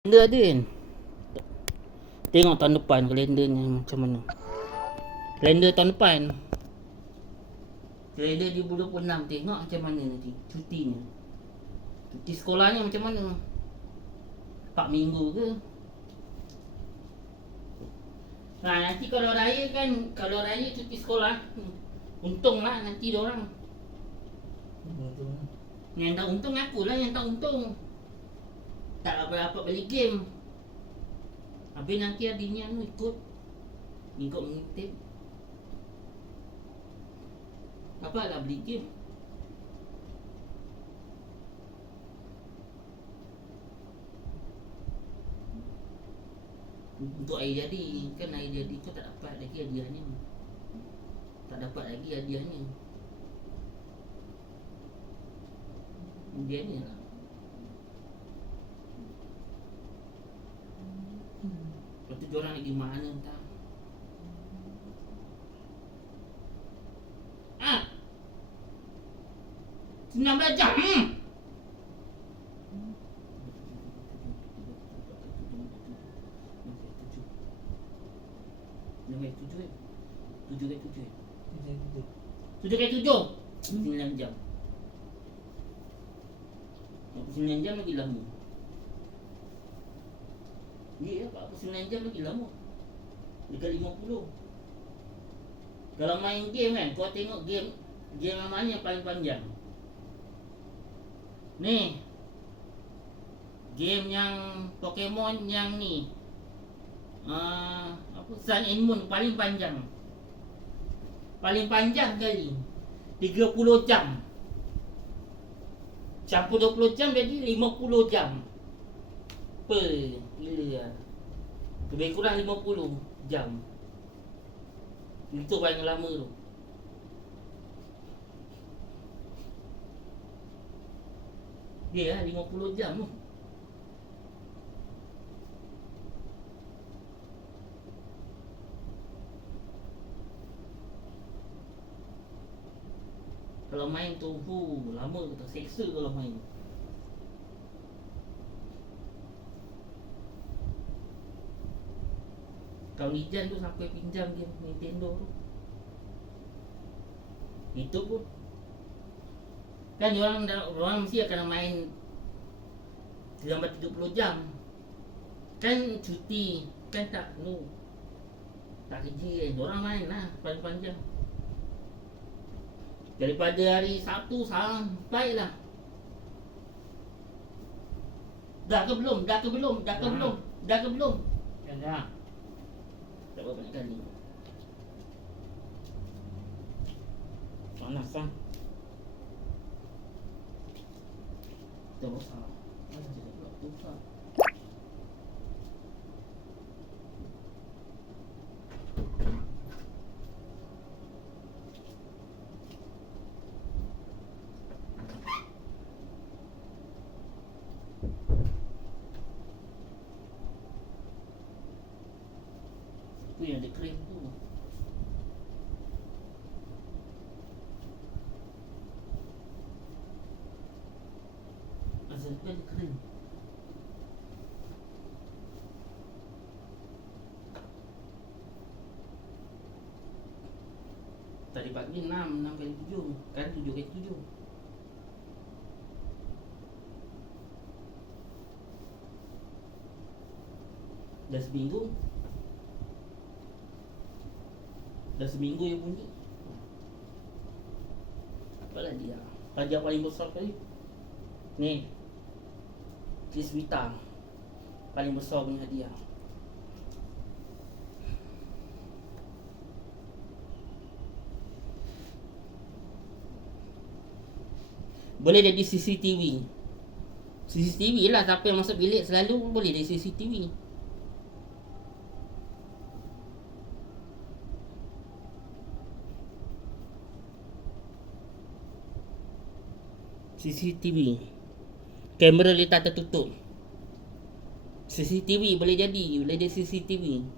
Kalender ada kan? Tengok tahun depan kalendernya macam mana. Kalender tahun depan. Kalender di bulan 26 tengok macam mana nanti cutinya. Cuti sekolahnya macam mana? 4 minggu ke? Nah, nanti kalau raya cuti sekolah, untunglah nanti diorang. Yang tak untung akulah yang tak untung. Tak apa-apa beli game. Habis nanti adiknya ikut mengintip. Apa lah beli game. Untuk air jadi, kan air jadi tu tak dapat lagi hadiahnya. Tak dapat lagi hadiahnya. Hadiahnya lah. Lepas tu diorang lagi mana entah. 19 jam. Tujuh kali tujuh 9 jam. 9 jam lagi lama. Ya, 49 jam lagi lama. Dekat 50. Kalau main game kan, kau tengok game yang mana yang paling panjang. Ni game yang Pokemon yang ni Sun and Moon paling panjang. Paling panjang kali 30 jam. Campur 20 jam jadi 50 jam. Apa? Gila lah. Lebih kurang 50 jam. Itu paling lama tu. Dia lah 50 jam tu. Kalau main tu lama tu terseksa kalau main. Kawan Ijan tu sampai pinjam game Nintendo tu. Itu pun kan orang mesti akan main sampai 30 jam. Kan cuti, kan tak kerja kan. Orang main lah paling panjang. Daripada hari Sabtu sampai lah. Dah ke belum? Kan dah. Tak berapa banyak kali. Panas lah. Dah besar. Besar. Tu yang ada krim tu. Asal tu ada krim. Tadi pagi 6 kali 7. Kan 7 kali 7. Dah seminggu yang bunyi. Apalah dia. Hadiah paling besar kali. Ni Chris Vita. Paling besar punya hadiah. Boleh jadi CCTV. CCTV lah, siapa yang masuk bilik selalu boleh jadi CCTV. CCTV. Kamera letak tertutup. CCTV boleh jadi CCTV.